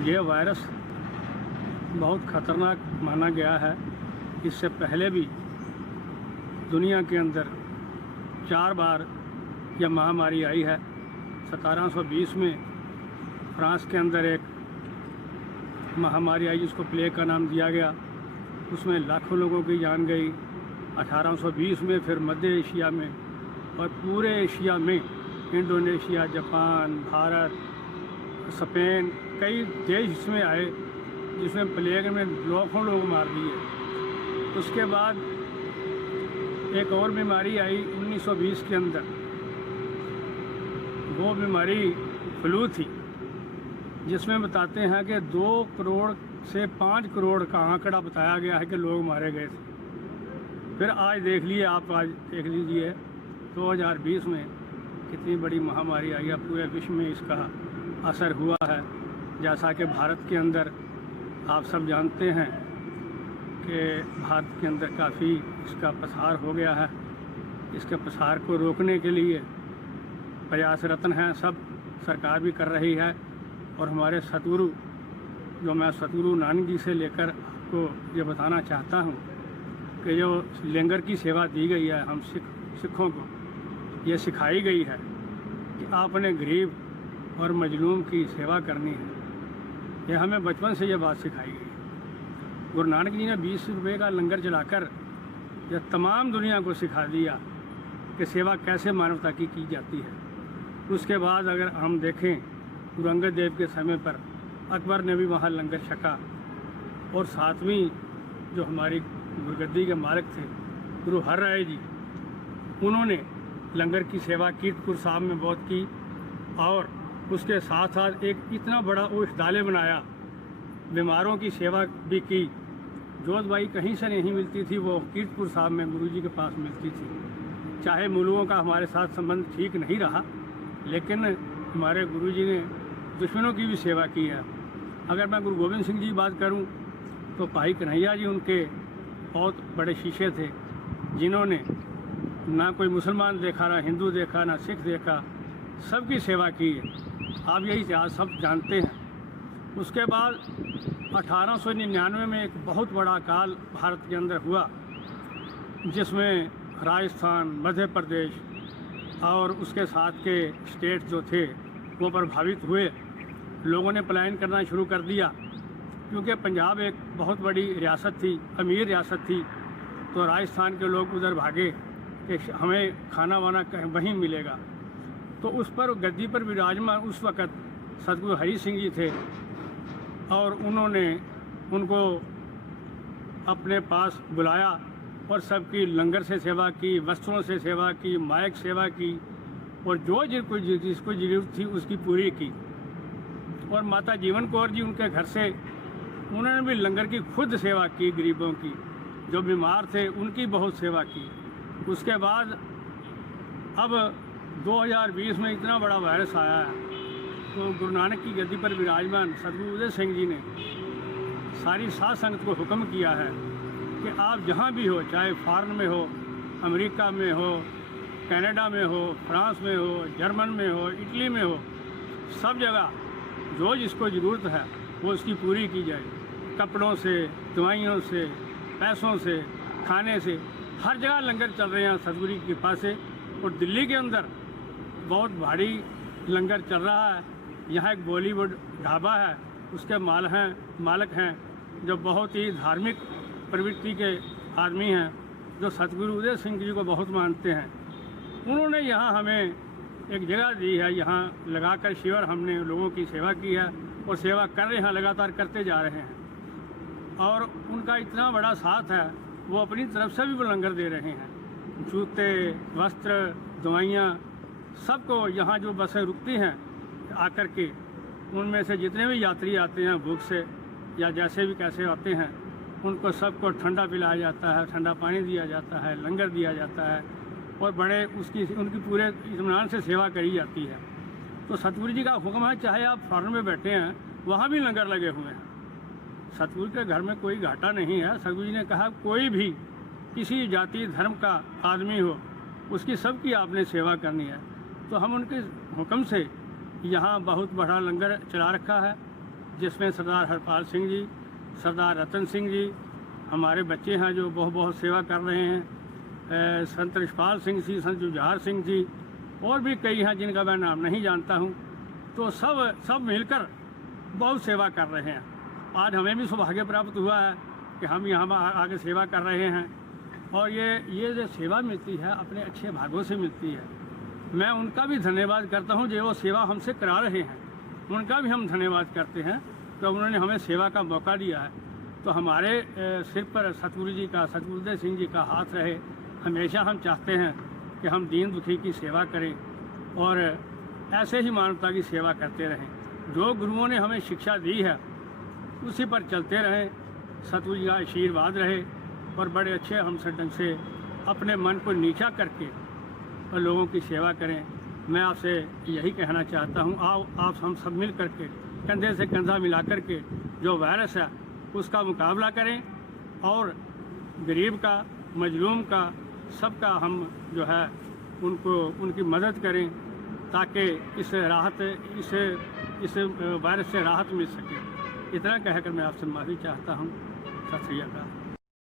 ये वायरस बहुत ख़तरनाक माना गया है। इससे पहले भी दुनिया के अंदर 4 बार यह महामारी आई है। 1720 में फ्रांस के अंदर एक महामारी आई जिसको प्लेग का नाम दिया गया, उसमें लाखों लोगों की जान गई। 1820 में फिर मध्य एशिया में और पूरे एशिया में, इंडोनेशिया, जापान, भारत, स्पेन, कई देश इसमें आए जिसमें प्लेग में लाखों लोग मार दिए। उसके बाद एक और बीमारी आई 1920 के अंदर, वो बीमारी फ्लू थी, जिसमें बताते हैं कि 2 करोड़ से 5 करोड़ का आंकड़ा बताया गया है कि लोग मारे गए थे। फिर आज देख लिए आप, आज देख लीजिए 2020 में कितनी बड़ी महामारी आई है। पूरे विश्व में इसका असर हुआ है। जैसा कि भारत के अंदर आप सब जानते हैं कि भारत के अंदर काफ़ी इसका पसार हो गया है। इसके पसार को रोकने के लिए प्रयासरत हैं सब, सरकार भी कर रही है। और हमारे सतगुरु, जो मैं सतगुरु नानक जी से लेकर आपको ये बताना चाहता हूँ कि जो लंगर की सेवा दी गई है हम सिखों को, ये सिखाई गई है कि आपने गरीब और मजलूम की सेवा करनी है। ये हमें बचपन से ये बात सिखाई गई। गुरु नानक जी ने 20 रुपये का लंगर चलाकर यह तमाम दुनिया को सिखा दिया कि सेवा कैसे मानवता की जाती है। उसके बाद अगर हम देखें, गुरु अंगद देव के समय पर अकबर ने भी वहाँ लंगर छका। और 7वीं जो हमारी गुरगद्दी के मालिक थे गुरु हर राय जी, उन्होंने लंगर की सेवा कीर्तपुर साहब में बहुत की। और उसके साथ साथ एक इतना बड़ा औषधालय बनाया, बीमारों की सेवा भी की। जो दवाई कहीं से नहीं मिलती थी वो कीर्तपुर साहब में गुरुजी के पास मिलती थी। चाहे मुलुओं का हमारे साथ संबंध ठीक नहीं रहा, लेकिन हमारे गुरुजी ने दुश्मनों की भी सेवा की है। अगर मैं गुरु गोविंद सिंह जी की बात करूं तो भाई कन्हैया जी उनके बहुत बड़े शिष्य थे, जिन्होंने ना कोई मुसलमान देखा, ना हिंदू देखा, ना सिख देखा, सबकी सेवा की है। आप यही इतिहास सब जानते हैं। उसके बाद 1899 में एक बहुत बड़ा अकाल भारत के अंदर हुआ, जिसमें राजस्थान, मध्य प्रदेश और उसके साथ के स्टेट जो थे वो प्रभावित हुए। लोगों ने पलायन करना शुरू कर दिया, क्योंकि पंजाब एक बहुत बड़ी रियासत थी, अमीर रियासत थी। तो राजस्थान के लोग उधर भागे कि हमें खाना वाना वहीं मिलेगा। तो उस पर गद्दी पर विराजमान उस वक़्त सतगुरु हरि सिंह जी थे, और उन्होंने उनको अपने पास बुलाया और सबकी लंगर से सेवा की, वस्त्रों से सेवा की, मायक सेवा की, और जो जिसको ज़रूरत थी उसकी पूरी की। और माता जीवन कौर जी उनके घर से, उन्होंने भी लंगर की खुद सेवा की, गरीबों की, जो बीमार थे उनकी बहुत सेवा की। उसके बाद अब 2020 में इतना बड़ा वायरस आया है, तो गुरु नानक की गद्दी पर विराजमान सतगुरु उदय सिंह जी ने सारी साध संगत को हुक्म किया है कि आप जहाँ भी हो, चाहे फॉरेन में हो, अमेरिका में हो, कनाडा में हो, फ्रांस में हो, जर्मन में हो, इटली में हो, सब जगह जो जिसको ज़रूरत है वो उसकी पूरी की जाए। कपड़ों से, दवाइयों से, पैसों से, खाने से, हर जगह लंगर चल रहे हैं सतगुरु की कृपा से। और दिल्ली के अंदर बहुत भारी लंगर चल रहा है। यहाँ एक बॉलीवुड ढाबा है, उसके मालिक हैं जो बहुत ही धार्मिक प्रवृत्ति के आदमी हैं, जो सतगुरु उदय सिंह जी को बहुत मानते हैं। उन्होंने यहाँ हमें एक जगह दी है, यहाँ लगाकर शिविर हमने लोगों की सेवा की है और सेवा कर रहे हैं, लगातार करते जा रहे हैं। और उनका इतना बड़ा साथ है, वो अपनी तरफ से भी वो लंगर दे रहे हैं। जूते, वस्त्र, दवाइयाँ, सबको यहाँ जो बसें रुकती हैं आकर के, उनमें से जितने भी यात्री आते हैं भूख से या जैसे भी कैसे आते हैं, उनको सबको ठंडा पिलाया जाता है, ठंडा पानी दिया जाता है, लंगर दिया जाता है, और बड़े उनकी पूरे इत्मीनान से सेवा करी जाती है। तो सतगुरु जी का हुक्म है, चाहे आप फॉरेन में बैठे हैं वहाँ भी लंगर लगे हुए हैं। सतगुरु के घर में कोई घाटा नहीं है। सतगुरु जी ने कहा कोई भी किसी जाति धर्म का आदमी हो, उसकी सबकी आपने सेवा करनी है। तो हम उनके हुक्म से यहाँ बहुत बड़ा लंगर चला रखा है, जिसमें सरदार हरपाल सिंह जी, सरदार रतन सिंह जी, हमारे बच्चे हैं जो बहुत बहुत सेवा कर रहे हैं, संत रिशपाल सिंह जी, संत जुझार सिंह जी, और भी कई हैं जिनका मैं नाम नहीं जानता हूँ। तो सब मिलकर बहुत सेवा कर रहे हैं। आज हमें भी सौभाग्य प्राप्त हुआ है कि हम यहाँ आगे सेवा कर रहे हैं, और ये जो सेवा मिलती है अपने अच्छे भागों से मिलती है। मैं उनका भी धन्यवाद करता हूँ जो वो सेवा हमसे करा रहे हैं, उनका भी हम धन्यवाद करते हैं कि उन्होंने हमें सेवा का मौका दिया है। तो हमारे सिर पर सतगुरु जी का, सतगुरुदेव सिंह जी का हाथ रहे। हमेशा हम चाहते हैं कि हम दीन दुखी की सेवा करें और ऐसे ही मानवता की सेवा करते रहें। जो गुरुओं ने हमें शिक्षा दी है उसी पर चलते रहें, सतगुरु जी का आशीर्वाद रहे और बड़े अच्छे हमसे ढंग से अपने मन को नीचा करके और लोगों की सेवा करें। मैं आपसे यही कहना चाहता हूँ, आओ आप हम सब मिल करके कंधे से कंधा मिला करके जो वायरस है उसका मुकाबला करें और गरीब का, मजलूम का, सबका हम जो है उनकी मदद करें ताकि इस वायरस से राहत मिल सके। इतना कहकर मैं आपसे माफ़ी चाहता हूँ। सत श्री अकाल।